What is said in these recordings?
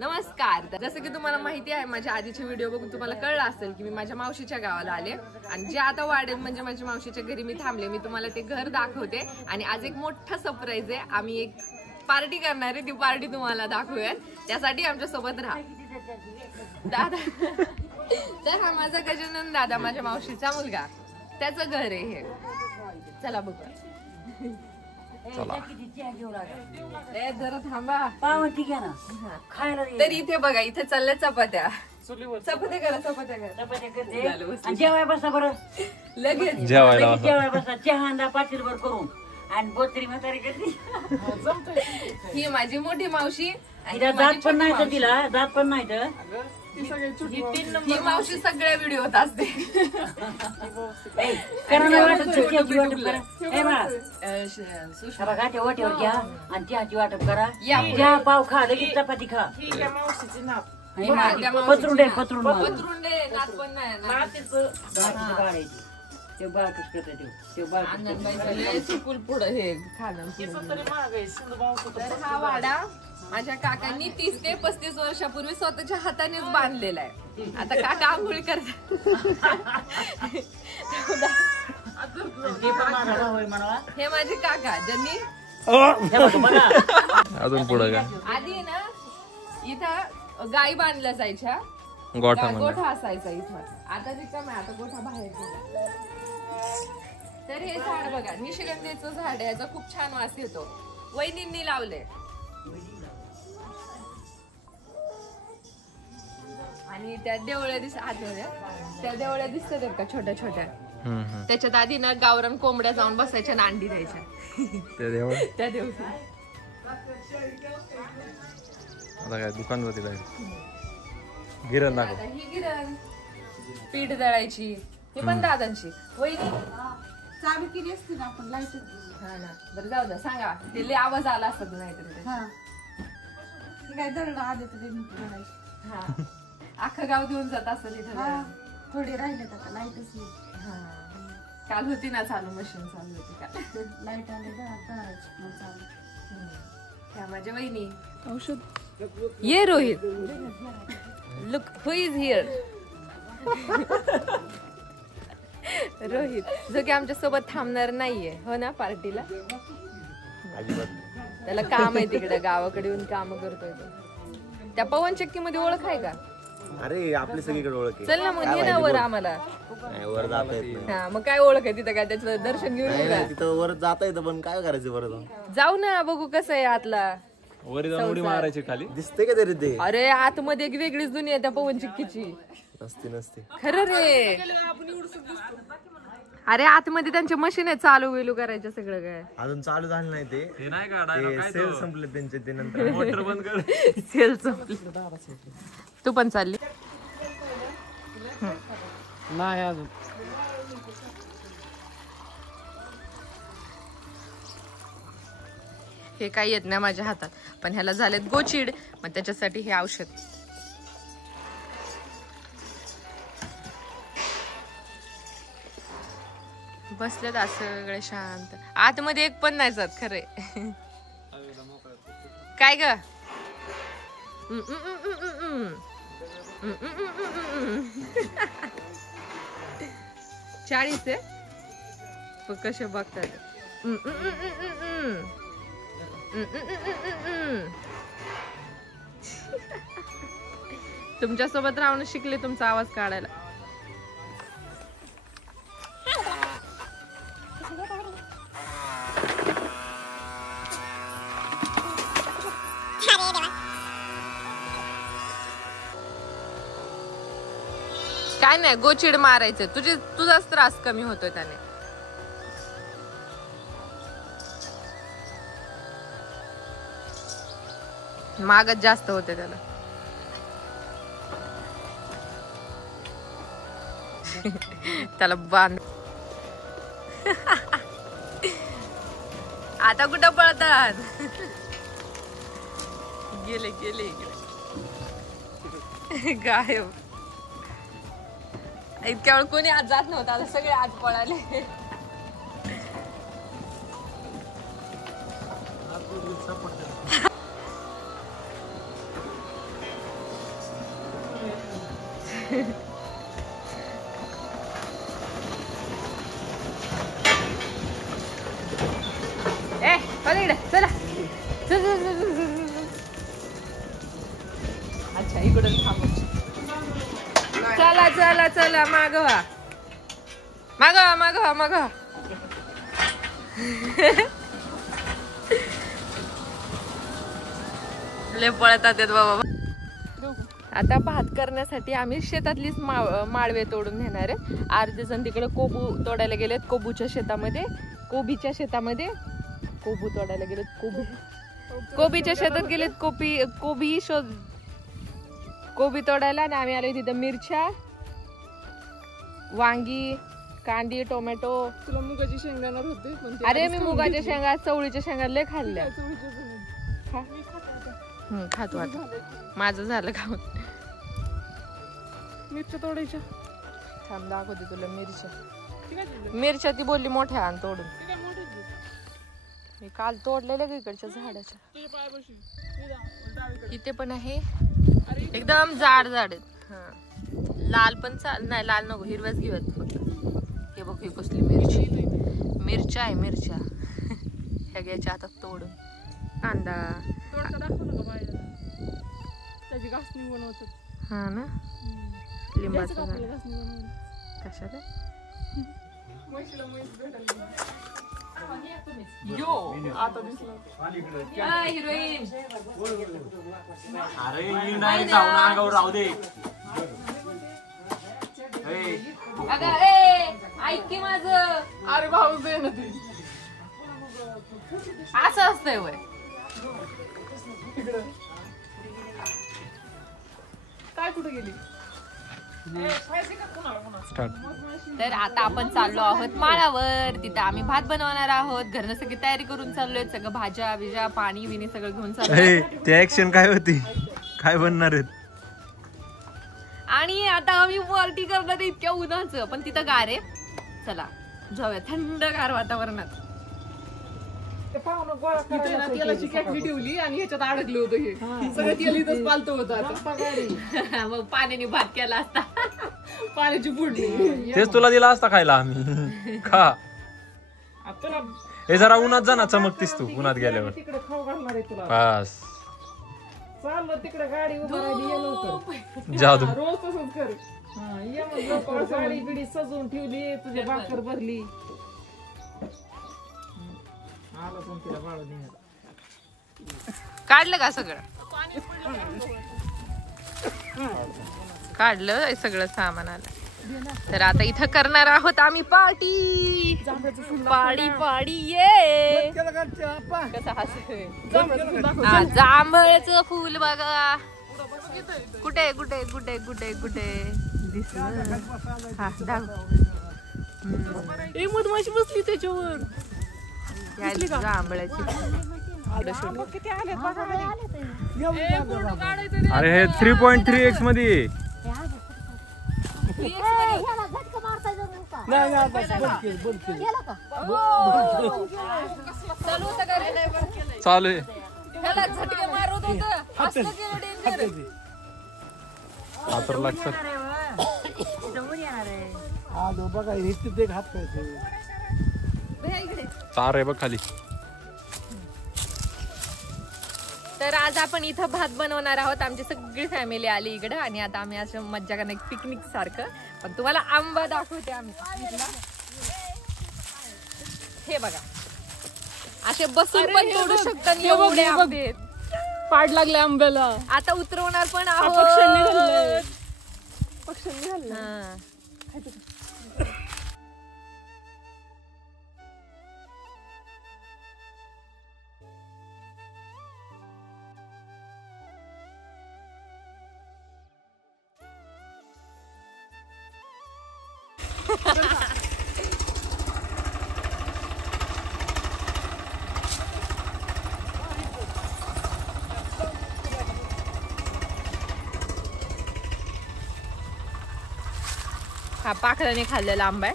नमस्कार. जसं की तुम्हाला माहिती आहे, माझ्या आधीचे व्हिडिओ बघून तुम्हाला कळलं असेल की मी माझ्या मावशीच्या गावाला आले आणि जे आता वाढेल म्हणजे माझ्या मावशीच्या घरी मी थांबले. मी तुम्हाला ते घर दाखवते आणि आज एक मोठा सरप्राईज आहे. आम्ही एक पार्टी करणार आहे, ती पार्टी तुम्हाला दाखवूया. त्यासाठी आमच्या सोबत राहा. दादा तर हा माझा गजानन दादा, माझ्या मावशीचा मुलगा, त्याचं घर आहे हे. चला बघा. जरा थांबा. तर इथे बघा, इथे चालल्या चपात्या. चपात्या करा, चपात्या करा. जेवाय बसा बरं, लगेच जेवाय बसा. चहा पाटीलभर करून आणि बोत्री म्हातारी करते. ही माझी मोठी मावशी. दात पण नाही तर तिला, दात पण नाही तर ही मावशी सगळ्या व्हिडिओत असते. वाटेवर घ्या आणि चहाची वाटप करा. चहा पाव खा, लगेच चपाती खा. पत्रुंडे पत्रुंडे नात पण नाही. ते बाळ कसं करते अंगणबाई चुकूल पुढं हे खाणं. तर हा वाडा माझ्या काकांनी 30 ते 35 वर्षापूर्वी स्वतःच्या हातानेच बांधलेला आहे. आता काका आंघोळी करतात. हे माझे काका ज्यांनी अजून पुढे का आधी ना इथं गाई बांधल्या जायच्या, गोठा असायचा इथं. आता रिकाम आहे, आता गोठा बाहेर गेला. तर हे झाड बघा, निशिगंधीचं झाड आहे. याचा खूप छान वास येतो. वहिनींनी लावले. आणि त्या देवळ्या त्या देवळ्या दिसतात का छोट्या छोट्या. त्याच्यात आधी ना गावरान कोंबड्या जाऊन बसायच्या आणि अंडी द्यायच्या. त्या देवळी आता काय दुकान होती काय गिरण दाखव. ही गिरण पीठ दळायची. ही पण दादांची. वहिनी चालू केली असते ना आपण लाईट. हा ना. बरं जाऊ द्या, सांगा. ते आवाज आला असता नाहीतरी. काय दरड आले तर हा, अख्खं गाव देऊन जात असं तिथं. थोडे राहिले आता लाईटच नाही. काल होती ना चालू, मशीन चालू होती का. लाईट आले चालू. त्या माझ्या वहिनी औषध. ये Rohit, look who is here. Rohit जो की आमच्या सोबत थांबणार नाहीये, हो ना पार्टीला. त्याला काम आहे तिकडे, गावाकडे येऊन काम करतोय तो. त्या पवन चक्की मध्ये ओळख आहे का. अरे आपली सगळीकडे ओळख. चल ना मग, ये ना वर आम्हाला. वर जाता येत नाही. हा मग काय ओळख आहे तिथं, काय त्याचं दर्शन घेऊन येऊ का. तिथं वर जाता येतं पण काय करायचं वर जाऊन. जाऊ ना, बघू कसं आहे आतला. वरी जाऊन उडी मारायची खाली. दिसते का तरी ते. अरे आतमध्ये एक वेगळीच दुनिया आहे त्या पवन चक्कीची. नसते खरं रे. अरे आतमध्ये त्यांचे मशीन आहे चालू वेलू करायचं सगळं. काय अजून चालू झालं नाही ते. सेल संपले त्यांचे. ते नंतर मोटर बंद कर. सेल संपली. तू पण चालली नाही अजून. हे काही येत नाही माझ्या हातात, पण ह्याला झालेत गोचिड, मग त्याच्यासाठी हे औषध. बसलेत असं सगळे शांत. आतमध्ये एक पण नाही जात खरे. काय ग. चाळीस आहे कसे बघतात. तुमच्या सोबत राहून शिकले तुमचा आवाज काढायला. काय नाही, गोचिड मारायचं. तुझाच त्रास कमी होतोय त्याने. मागच जास्त होते त्याला. त्याला बांध. आता कुठं पळतात. गेले इकडे. गायब. इतक्या वेळ कोणी आज जात नव्हतं, आता सगळे आज पळाले. इकडे चला. अच्छा इकडून थांबू. चला चला चला मागवा मागवा मागवा मागवा. लय पळतात बाबा. आता भात करण्यासाठी आम्ही शेतातलीच माळवे तोडून घेणार आहे. अर्धे जण तिकडे कोबू तोडायला गेलेत. कोबूच्या शेतामध्ये कोबीच्या शेतामध्ये कोबू तोडायला गेलेत. कोबीच्या शेतात गेलेत. कोबी तोडायला. आणि आम्ही आलो तिथं मिरच्या, वांगी, कांदी, टोमॅटो. तुला मुगाची शेंगदाणार होते पण अरे मी मुगाच्या शेंगा, चवळीच्या शेंगा लय खाल्ल्या. खातो आता. माझं झालं खाऊन. मिरच्या तोडायच्या. थांब दाखवते तुला मिरच्या. मिरच्या ती बोलली मोठ्या आण तोडून. मी काल तोडलेल्या इकडच्या झाडाच्या. इथे पण आहे. एकदम जाड जाड आहेत. लाल पण नाही. लाल नको, हिरव्याच घेऊयात फक्त. हे बघ ही कसली मिरची. मिरच्या आहे मिरच्या. ह्या घ्यायच्या आता तोडून. कांदा. त्याची घासणी बनवतात. हा ना. लिंबाचं झाड. कशाला हिरोईन. अरे नाही जाऊ ना अंगावर राहू दे. अगं ए ऐक की माझं. अरे भाऊ दे ना ती. असं असतंय वय. काय कुठे गेली. तर आता आपण चाललो आहोत माळावर. तिथं आम्ही भात बनवणार आहोत. घरनं सगळी तयारी करून चाललोय. सगळं भाज्या बिज्या पाणी बिणी सगळं घेऊन चाललोय. ते ऍक्शन काय होती, काय बनणार आहेत. आणि आता आम्ही पार्टी करणार इतक्या उन्हाचं. पण तिथं गार आहे. चला जाऊया थंडगार वातावरणात. तेलाची कॅटली ठेवली आणि ह्याच्यात अडकलं होतं. हे सगळं तेल इथंच पालत होतं. आता मग पाण्याने भात केला असता. पाण्याची फोडणी. तेच तुला दिला असता खायला आम्ही. खा. तुला हे जरा उन्हात जा ना, चमकतीस तू उन्हात गेल्यावर. तिकडे खाऊ घालणार आहे तुला. बस चाललं तिकडे गाडी उभा राहिली. ये लवकर. जादू. रोज तसंच कर. ये मग लवकर. गाडी बिडी सजवून ठेवली. तुझी भाकर भरली. आला पण तिला बाळ देणार. काढलं का सगळं. काढलं सगळं सामान आलं. तर आता इथं करणार आहोत आम्ही पार्टी. पाडी पाडी ये. कसं हसतोय. जांभळचं फुल बघा. कुठे कुठे कुठे कुठे कुठे दिसलं. हा मधमाशी बसली त्याच्यावर. जांभळाची. अरे हे 3.3x मध्ये. चालू आहे. झटके मारत होत. तर लक्षात. चार आहे बघ खाली. तर आज आपण इथं भात बनवणार आहोत. आमची सगळी फॅमिली आली इकडं. आणि आता आम्ही असं मज्जा करणार पिकनिक सारखं. पण तुम्हाला आंबा दाखवते आम्ही. हे बघा असे बसून पण तोडू शकतात. एवढे आंबे पाड लागले आंब्याला. आता उतरवणार पण पक्ष्यांनी आहोत. घाललंय. पक्ष्यांनी घाललंय. हा. हा पाखराने खाल्लेला आंबा आहे.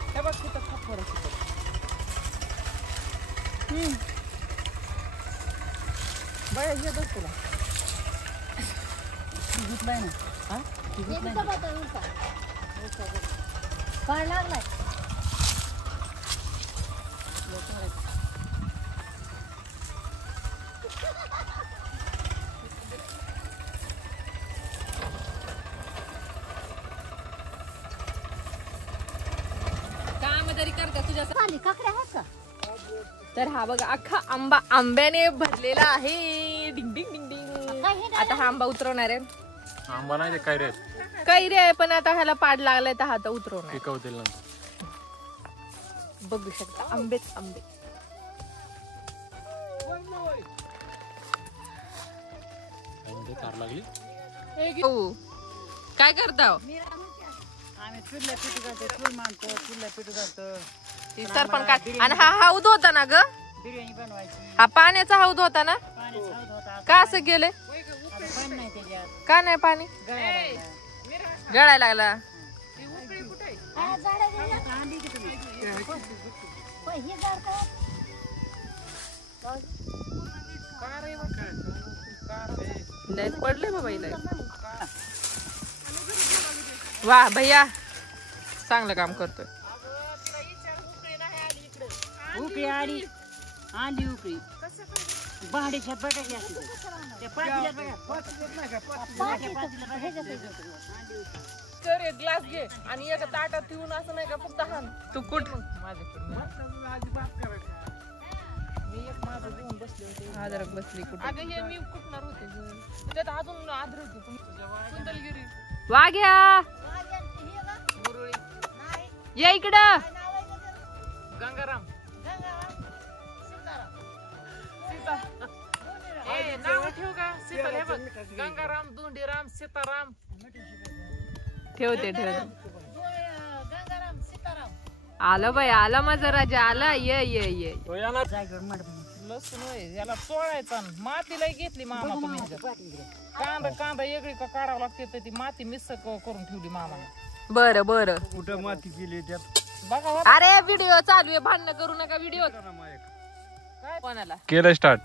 घेतलाय ना हा ती घेतलाय ना. काय लागलाय काम तरी करता तुझ्या खाली काकड्या आहेत का तर हा बघा अख्खा आंबा आंब्याने भरलेला आहे डिंग डिंग डिंग डिंग आता हा आंबा उतरवणार आहे आंबा नाही ते काय रे कैरी आहे पण आता ह्याला पाड लागलाय तर हा आता उतरवणार पिकवतील नंतर बघू शकता आंबेच आंबे कार लागली हो. काय करता आम्ही चुरल्या पिठू घालतो चूल मांडतो चुरल्या पिठू घालतो सरपण काय आणि हा हौद होता ना ग बिर्याणी बनवायची हा पाण्याचा हौद होता ना पाणी सावध होता का असं गेले आता पाणी नाही त्याच्यात का नाही पाणी गळायला लागला हा, झाडं गेली. अंडी किती तुम्ही होय, हे झाड काय? लय पडले बाबा हिला. वा भैया चांगलं काम करतोय उकळी आली अंडी उकळी भांडीच्यात बघा की असते ते पातेल्यात बघा कर एक ग्लास घे आणि एका ताटात ठेवून असं नाही का फक्त हान तू कुठ आदरक बसली कुठे अगं हे मी कुठणार होते त्यात अजून अद्रक होती सुंदरगिरी वाघ्या या इकडं गंगाराम ए नाव ठेवू का सीताराम हे बघ गंगाराम धोंडीराम सीताराम ठेवते आलं बाई आला माझा राजा आला ये लसूण होय याला चोळायचा न. माती लय घेतली मामा तुम्ही ह्याच्यात. कांदा वेगळी का काढावं लागते तर ती माती मिक्स करून ठेवली मामाने बर बर कुठं माती केली त्यात बघा हो. अरे व्हिडिओ चालू आहे भांडण करू नका व्हिडिओ कोणाला केलं स्टार्ट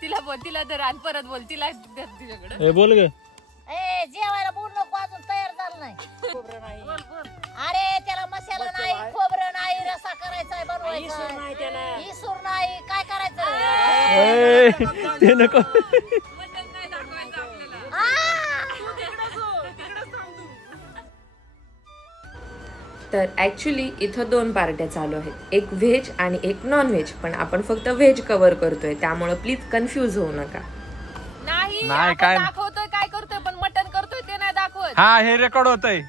तिला बोल तिला धर आणि परत बोल तिला तिच्याकडे ए बोल ग ए जेवायला बोल नको अजून तयार झालं नाही अरे त्याला मसाला नाही खोबरं नाही रसा करायचा बनवायचा इसूर नाही काय करायचं ते नको तर ऍक्च्युली इथं 2 पार्ट्या चालू आहेत एक व्हेज आणि एक नॉन व्हेज पण आपण फक्त व्हेज कव्हर करतोय त्यामुळे प्लीज कन्फ्यूज होऊ नका नाही नाही, काय- दाखवतोय काय करतोय पण मटन करतोय ते नाही दाखवत हा हे रेकॉर्ड होतंय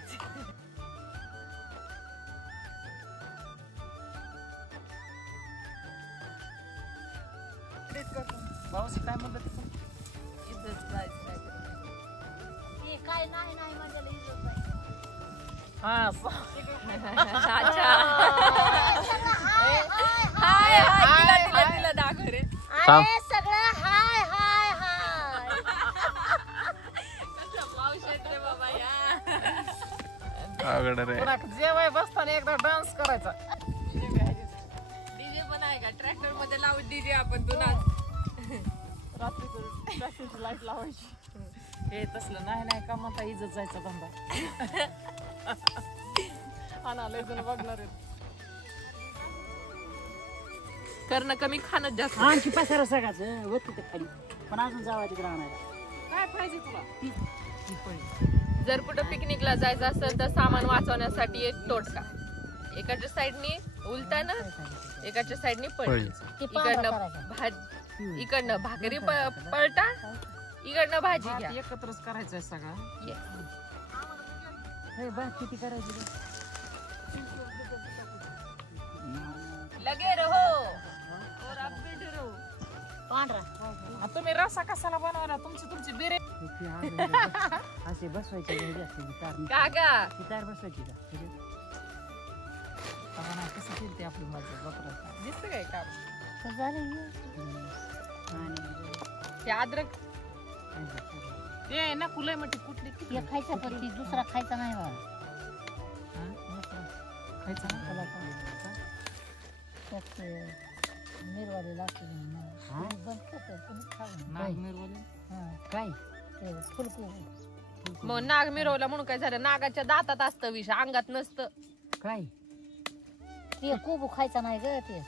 भाऊजी काय म्हणलं तिथं? ते काय नाही नाही म्हणजे इज्जत नाही. हा अच्छा हाय हाय तिला दाखव रे अरे सगळं हाय हाय हाय अवघड रे पुन्हा जेवाय बसताना एकदा डान्स करायचा डीजे पण आहे का ट्रॅक्टर मध्ये लावून डीजे आपण तू नाच रात्री लाईट लावायची हे तसलं नाही का म्हणता इज्जत जायचा धंदा हा लय जण बघणार आहेत करणं कमी खाणं जास्त आणखी पसारा सगळ्याच होत तिथे खाली पण अजून जावा तिकडे आणायला काय पाहिजे तुला जर कुठं पिकनिकला जायचं असेल तर सामान वाचवण्यासाठी एक तोटका एकाच्या साईडनी उलटाना एकाच्या साईडनी पळी इकडनं भाकरी पळटा इकडनं भाजी घ्या एकत्रच करायचंय सगळं भात किती करायची लगे रहो और आप भी डरो पांढरा तुम्ही रस्सा कशाला बनवला तुमची बिरे असे बसवायचे घ्यायचे असते तार काका तार बसवायची का कसं केली आपली मजा बकरा दिसत काय काम झालं ते अद्रक ते ना कुलय मटी कुठली हे खायचा पण ती दुसरा खायचा नाही बा खायचं ना त्यात मिरवाले लागते हा? बंद करते तुम्ही खाऊ नाग मिरवले काय फुलकू मग नाग मिरवला म्हणून काय झालं? नागाच्या दातात असतं विष, अंगात नसतं. काय ते कोबू खायचा नाही ग ते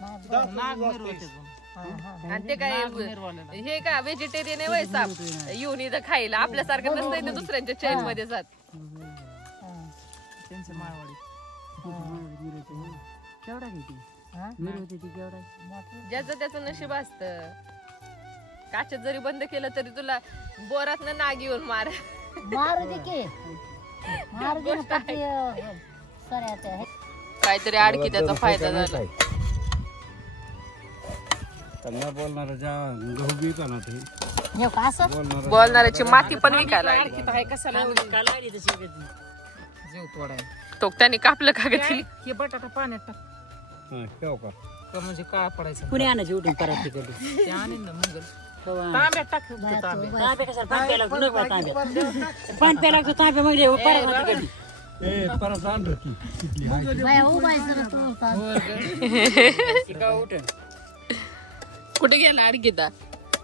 नाग मिरवते पण. आणि ते काय हे का व्हेजिटेरियन आहे वय साप येऊन इथं खायला? आपल्यासारखं नसतंय ते दुसऱ्यांच्या चैन मध्ये जात. त्यांच्या माळवाडी केवढा घेते मिरवते ती केवढा ज्याचं त्याचं नशीब असतं. काचेत जरी बंद केलं तरी तुला बोरात नाग येऊन मार. मारू दे की मारू दे ना, पण ते, सऱ्या त्या काहीतरी आडकी त्याचा फायदा झाला. त्यांना बोलणार गहू बी का ना ते हे का असं बोलणाऱ्याची माती पण विकायला लागली. आणखी तर आहे कशाला एवढी? कालवाडी तशी कधी जीव तोडाय. तो त्याने कापलं का ग ती? हे बटाटा पाण्यात टाक ठेव का का म्हणजे काळा पडायचा. कुणी आणायची उठून परत तिकडे ते आणीन ना मंगल. तांब्या तांब्यात टाक फक्त तांब्यात. कशाला पाणी प्यायला लागतो नको तांब्यात पाणी प्यायला लागतो तांब्या मग परत तिकडे परत आणलं ती बाया उभा आहे जरा तू उठून कुठे गेला अडकिता?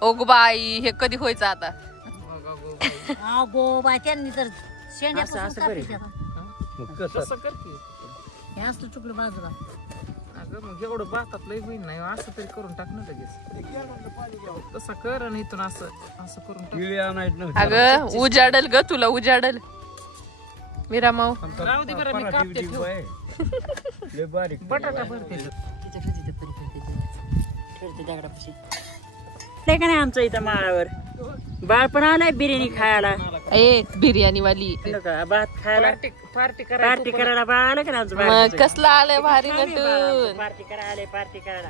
ओ गो बाई, हे कधी व्हायचं आता? अगो बाय त्यांनी तर शेंड्या असं करे. तसं कर की. हे असलं चुकलं बाजूला. अगं मग एवढं भातात लय होईल नाही, असं तरी करून टाक ना लगेच. तसं कर आणि इथून असं असं करून टाक. किळी आणायचं नव्हतं. अगं उजाडल ग तुला, उजाडल. मीरा माऊ राहू दे बरं, मी कापते ठेव. लय बारीक बटाटा भरते. नाही का नाही आमचं इथं माळावर बाळ पण आलाय बिर्याणी खायला. ए बिर्याणी वाली भात खायला पार्टी पार्टी करायला बाळ आलं का नाही आमचं मग बाळ? कसला आलंय भारी नटून. पार्टी करायला आले पार्टी करायला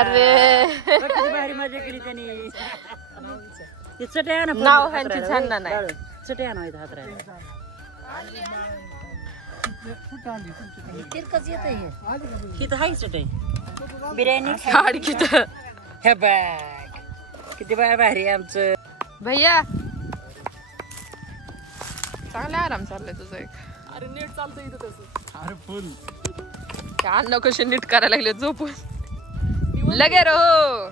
अरे किती भारी मजा केली त्यांनी. ते चटया ना नाव ह्यांची छान नाही. चटया ना इथं हात राहायला तिरकच येत हे तिथं हाय चटई बिर्याणी अडकीत. हे बॅग किती बाय भारी आमचं. भैया चांगला आराम चाललाय तुझं एक. अरे नीट चालतं इथं तसं. अरे फुल अन्न कसे नीट करायला लागले झोपून. लगे रहो.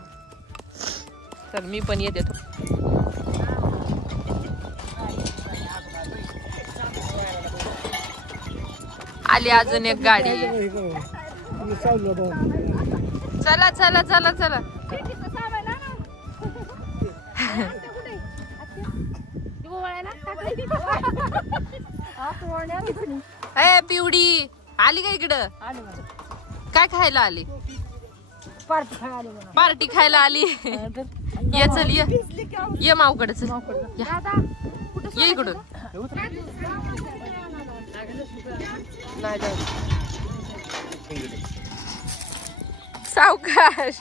चल मी पण येते. आली अजून एक गाडी. चला चला चला चला. ए पिवडी आली का इकडं? काय खायला आली? पार्टी खायला आली. ये चल ये माऊकडे चल. ये इकडून. सावकाश.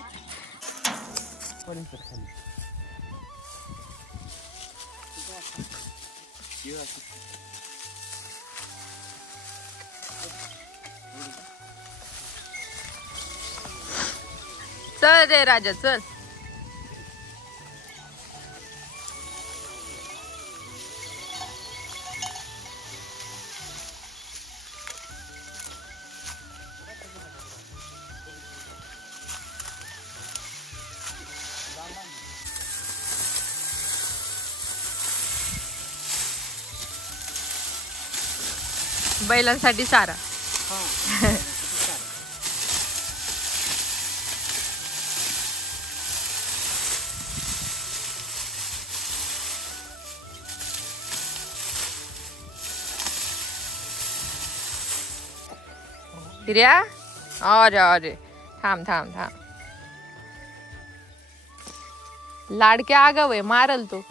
चल रे राजा चल. बैलांसाठी सारा. हिऱ्या अरे अरे थांब थांब थांब. लाडक्या आगाव आहे, मारल तो.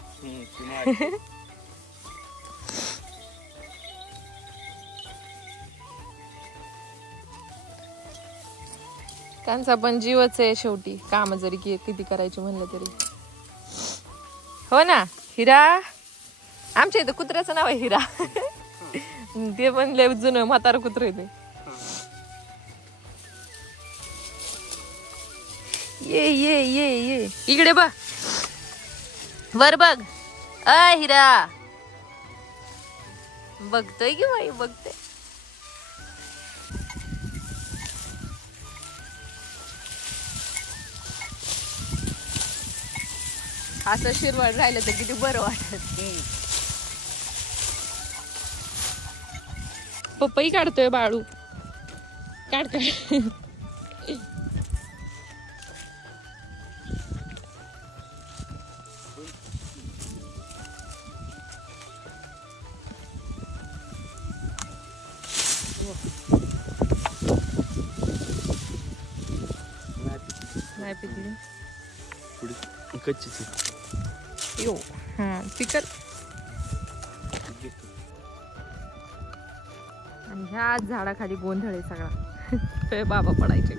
त्यांचा पण जीवच आहे शेवटी. काम जरी किती करायची म्हणलं तरी. हो ना हिरा. आमच्या इथं कुत्र्याचं नाव आहे हिरा. ते पण लय जुनं म्हातारं कुत्र आहे ते. ये ये ये ये इकडे बघ. वर बघ. हिरा बघतोय की बाई बघतोय. असं शिरवळ राहिलं तर किती बरं वाटत. पपई काढतोय बाळू. काढ काढ. नाही पिकली कच्ची यो. हा पिकल. आणि ह्या झाडाखाली गोंधळ आहे सगळा. बाबा पडायचे.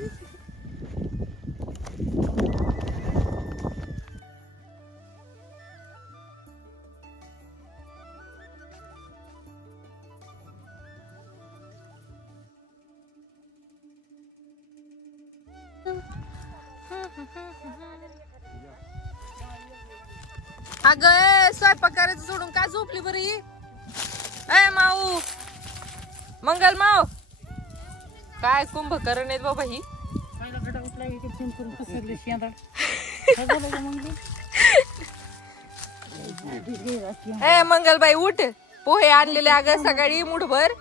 अगं स्वयंपाक करायचं सोडून का झोपली बरं ही? ए माऊ, मंगल माऊ, काय कुंभकर्ण आहेत बाबा ही. ए मंगलबाई उठ. पोहे आणलेले अगं सकाळी मुठभर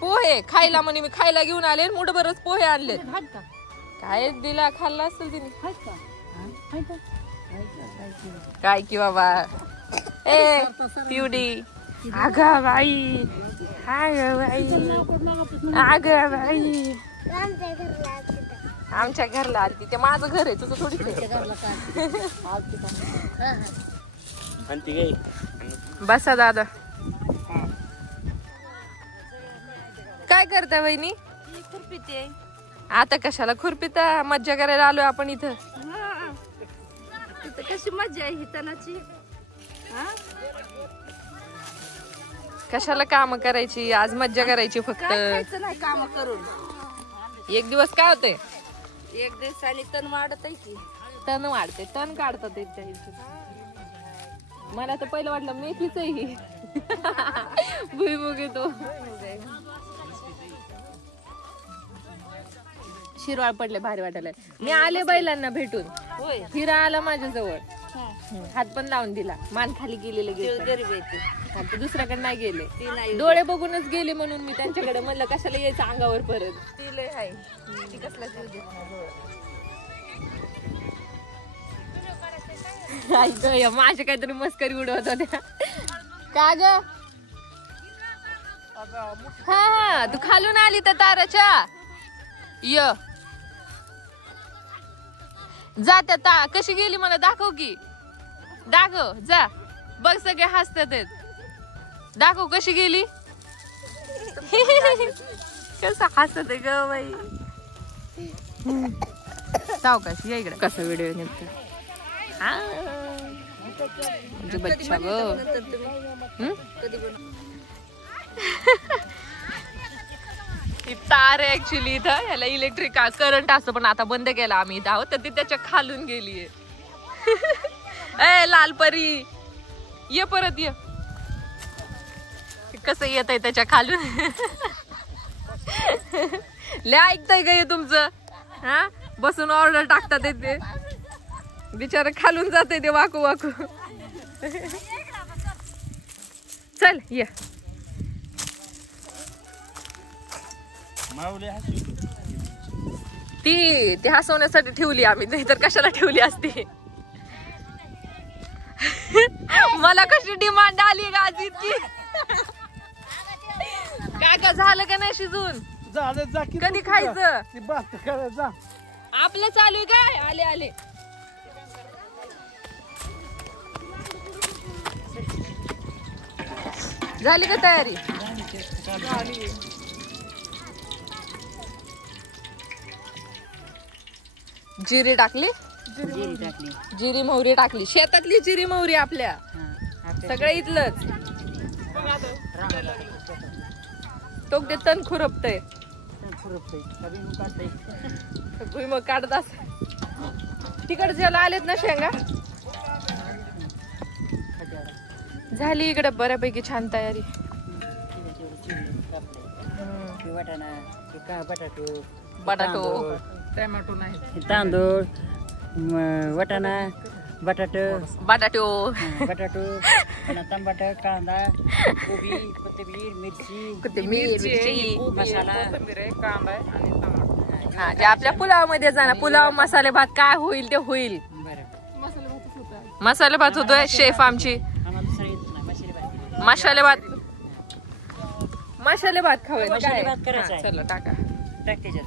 पोहे खायला म्हणे. मी खायला घेऊन आले मुठभरच पोहे आणले. काय दिला खाल्ला असेल तिने. काय की बाबा. ए पिवडी. अगं बाई, अगं बाई, अगं बाई. आमच्या घरला आली. ते माझं घर आहे, तुझं थोडी. बसा दादा. काय करता वहिनी? खुरपीते. आता कशाला खुरपीता? मज्जा करायला आलोय आपण इथं. कशी मजा आहे ही तनाची. कशाला काम करायची? आज मज्जा करायची फक्त. नाही काम करून. एक दिवस काय होते? एक दिवसाने तण वाढत आहे की. तण वाढते, तण काढतात एक मला तर पहिलं वाटलं मेथीच आहे ही. भुईमुग येतो. शिरवाळ पडले, भारी वाटायला. मी आले बैलांना भेटून. हिरा आला माझ्या जवळ, हात पण लावून दिला. मान खाली गेलेले गेले, दुसऱ्याकडे नाही गेले. डोळे बघूनच गेले म्हणून मी त्यांच्याकडे म्हणलं कशाला यायचं अंगावर परत. माझे काहीतरी मस्करी उडवत होत्या. का ग? हा हा, तू खालून आली तर ताराच्या. य जा त्या कशी गेली मला दाखव की. दाखव जा. बघ सगळे हसतात. दाखव कशी गेली. कसं हसत आहे ग बाई. सावकाश या इकडे. कसा व्हिडिओ निघतो. बच्चा ग. तार आहे ऍक्च्युली इथं. ह्याला इलेक्ट्रिक करंट असतो, पण आता बंद केला आम्ही इथं आहोत तर ती त्याच्या खालून गेलीये. ए लाल परी ये परत ये. कसं येत आहे त्याच्या खालून. लय ऐकताय का हे तुमचं? हा बसून ऑर्डर टाकतात ते बिचारा खालून जाते ते वाकू वाकू. चल ये. ती हसवण्यासाठी ठेवली आम्ही, नाही तर कशाला ठेवली असती. मला कशी डिमांड आली गाजीची. काय काय झालं का नाही शिजून? कधी खायचं? आपलं चालू आहे काय? आले आले. झाली का तयारी? जिरी टाकली, जिरी मोहरी टाकली. शेतातली जिरी मोहरी आपल्या, सगळं इथलंच. तो ते तण खुरपतय. मग काढत अस. तिकडच्याला आलेत ना शेंगा. झाली इकडे बऱ्यापैकी छान तयारी. बटाटो, टोमॅटो नाही, तांदूळ, वटाणा, बटाट बटाटो बटाटो टमाट कांदा कोबी कोथिंबीर मिरची मिरची मसाला कोथिंबीर आहे, कांदा आहे आणि टमाटर. हा जे आपल्या पुलाव मध्ये जाणार पुलाव मसाले भात काय होईल ते होईल. बरं मसाले भात होतोय शेफ आमची. आम्हाला दुसरं येत नाही मसाले भात मसाले भात मसाले भात खावे मसाले भात करायचा आहे. चला टाका टाक त्याच्यात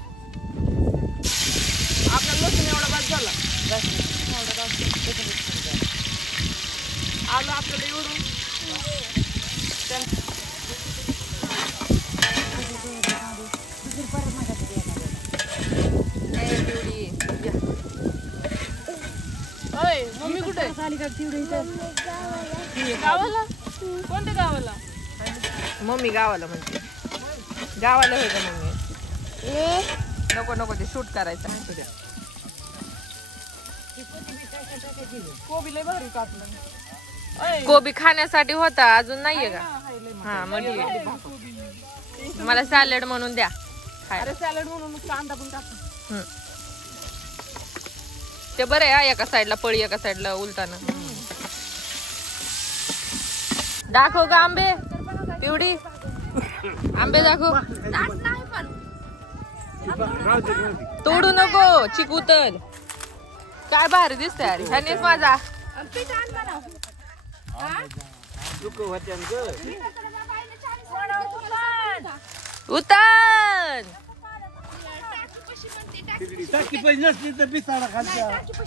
आपला लसूण एवढा भात झाला. आलं आपल्याला एवढून मम्मी कुठे गावाला? कोणत्या गावाला? मम्मी गावाला म्हणते. गावाला होय का मम्मी? नको नको ते शूट करायचं आहे तुझ्या. कोबी लय भारी कापलं. कोबी खाण्यासाठी होता अजून नाहीये का? हा म्हणजे मला सॅलड म्हणून द्या. अरे सॅलड म्हणून कांदा पण टाक. ते बरं आहे हा, एका साईडला पळी एका साईडला उलटाना. दाखव का आंबे पिवडी आंबे दाखव. तोडू नको चिकू तर काय भारी दिसतंय अरे. ह्यानेच माझा उतन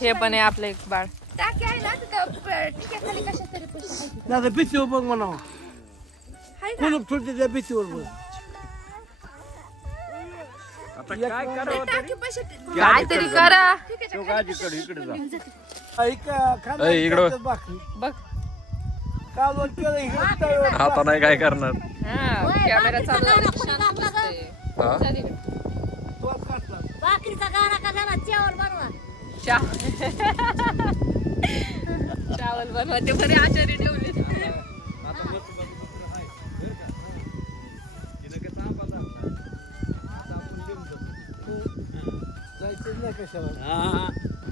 हे पण आहे आपलं एक बाळ. भीतीवर बघ म्हणा कुलूप ठेवते त्या भीतीवर बघ. काहीतरी करा इकडं बघ. आता नाही काय करणार. कॅमेरा चालू शांत बसतंय. हा? चल इकडे. भाकरीचा गाणा का झाला जेवण बनवा. चावल बनवा ते बरे आचारी ठेवले.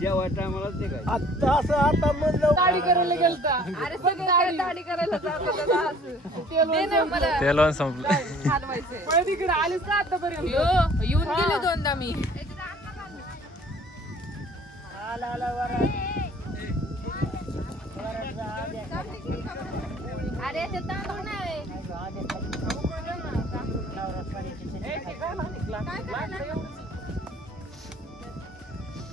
जेव्हा टायमालाच ते काय आता असं आता म्हणलं दाढी करायला गेलता. अरे सगळं दाढी करायला जात होता. दे ना मला तेल संपलं. हलवायचंय. पण तिकडे आलीच ना आतापर्यंत. येऊन गेले दोनदा मी. अरे ते तांदूळ नाही.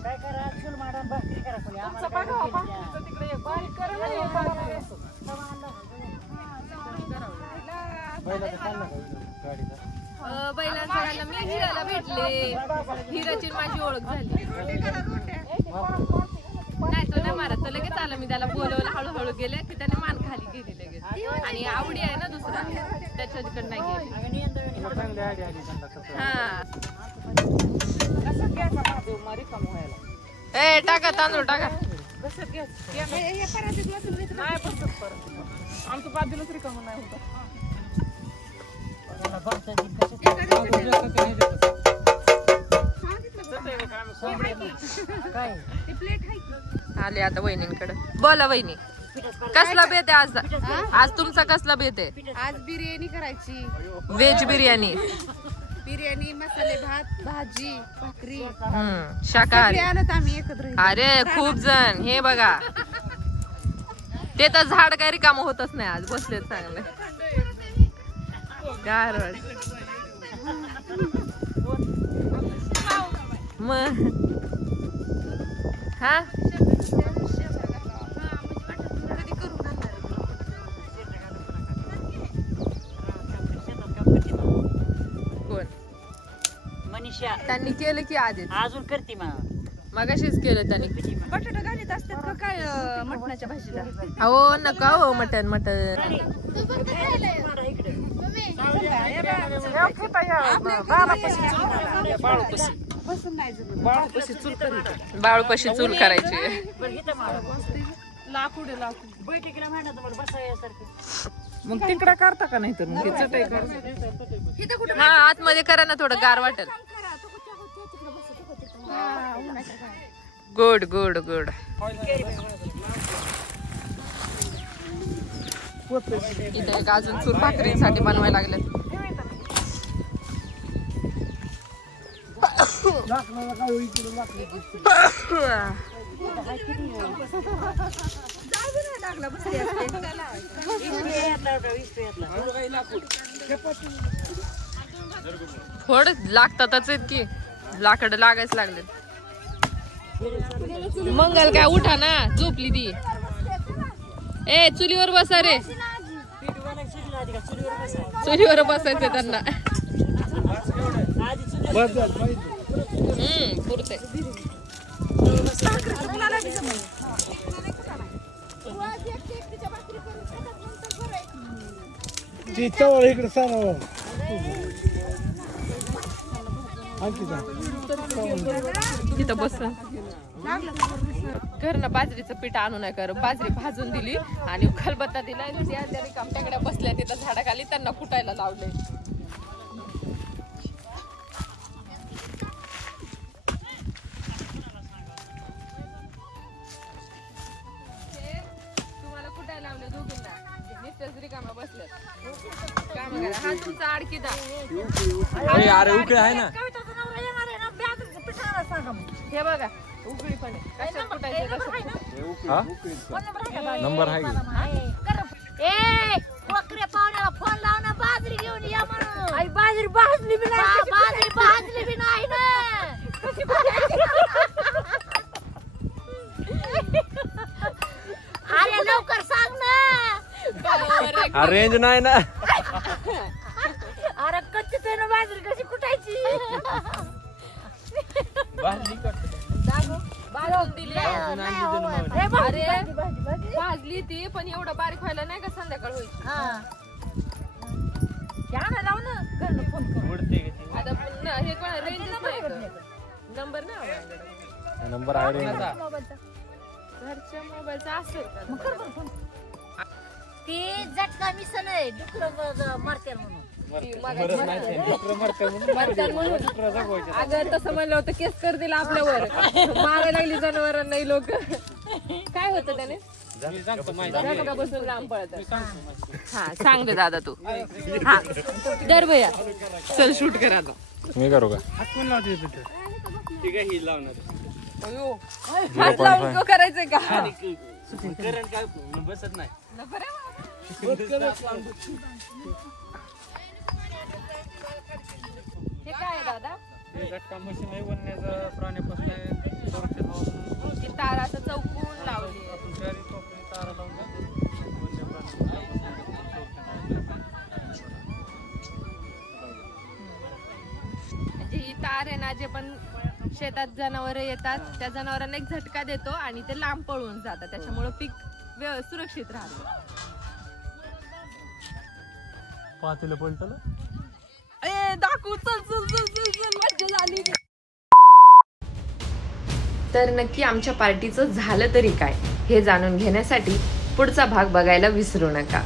काय करा चूल मारा भाकरी करा कोणी आम्हाला काय बघा, केली द्या. भाकरीचं तिकडे एक बारीक करा आणि एक बारीक करा. बैलांना सगळ्यांना मी हिराला भेटले. हिराची माझी ओळख झाली. नाही तो नाही मारत तो लगेच आला. मी त्याला बोलवलं हळूहळू गेले की त्याने मान खाली गेली लगेच. आणि आवडी आहे ना दुसरा त्याच्याकडे नाही गेली. हा कसं घ्यायचा महादेव मारी कम व्हायला. ए टाका तांदूळ टाका. कसं घ्यायचं नाही बसत परत. आमचं पातेलच रिकामं नाही होतं. आले आता वहिनींकडे. बोला वहिनी कसला बेत आहे आज? आज तुमचा कसला बेत आहे? आज बिर्याणी करायची. व्हेज बिर्याणी. बिर्याणी मसाले भात भाजी भाकरी शाकाहारी. आलं आम्ही एकत्र. अरे खूप जण हे बघा ते तर झाड काही रिकामं होतच नाही. आज बसलेत चांगले गार मग. हा कोण मनीषा त्यांनी केलं की आधीच? अजून करते मगाशीच केलं त्यांनी. बटाटा घालीत असतात का काय मटणाच्या भाजीला? हो नका हो मटन मटन. बाळूपाशी चूल करायची. लाकूड आहे, लाकूड. बैठकीला म्हणत बसायसारखं. मग तिकडं करता का नाही तर मग हे चटई कर. हा आतमध्ये करा ना थोडं गार वाटेल. Good good good. इथे एक अजून चूर भाकरीसाठी बनवायला लागले. थोड लागतातच आहेत की लाकड लागायच लागले. मंगल काय उठा ना, झोपली ती. ए चुलीवर बसा रे, चुलीवर बसायचं त्यांना. पुरते. इकडे सांगा तिथं बस. घरनं बाजरीचं पीठ आणू नये कर. बाजरी भाजून दिली आणि खलबत्ता दिला. त्या रिकामट्याकडे बसल्या तिथं झाडाखाली, त्यांना कुटायला लावले. तुम्हाला कुटायला लावले दोघींना. नुसत्याच रिकामा बसल्यात. काम करा. हा तुमचा आडकीदा. अरे उकडे आहे ना. हे बघा उकळी पण आहे. कशात कुटायचं कसं? हा नंबर आहे की? ए कोकरे पाहुण्याला फोन लाव ना, बाजरी घेऊन या म्हणून. आई बाजरी भाजली बी नाही. बाजरी भाजली बी नाही ना. अरे लवकर सांग ना. रेंज नाही ना. अरे कच्ची ते ना बाजरी कशी कुटायची. अरे भाजली ती पण एवढं बारीक व्हायला नाही का संध्याकाळ होईल. लाव ना घरनं फोन करून. आता हे कोण रेंजच नाही. नंबर नाही. नंबर आहे घरच्या मोबाईलचा असेल का? ती झटका मिसन आहे, डुकर मरते म्हणून. अगं तसं म्हणलं होतं केस कर दिला आपल्यावर. मारायला लागली जनावरांना नाही लोक. काय होतं त्याने? बसून लांब पळत. हा सांग दे दादा तू. हा दर भैया चल शूट करा आता. मी करू का? हात लावून करायचंय का? बसत नाही. हे काय दादा? झटका मशीन आहे, वन्याचा प्राण्यापासून ती तार असं चौकून लावली. तारा लावून म्हणजे ही तार आहे ना, जे पण शेतात जनावर येतात त्या जनावरांना एक झटका देतो आणि ते लांब पळून जातात. त्याच्यामुळे पीक सुरक्षित राहतं. पातेलं पलटलं. ए दाखवू. चल चल चल चल चल मज्जा झाली. तर नक्की आमच्या पार्टीचं झालं तरी काय हे जाणून घेण्यासाठी पुढचा भाग बघायला विसरू नका.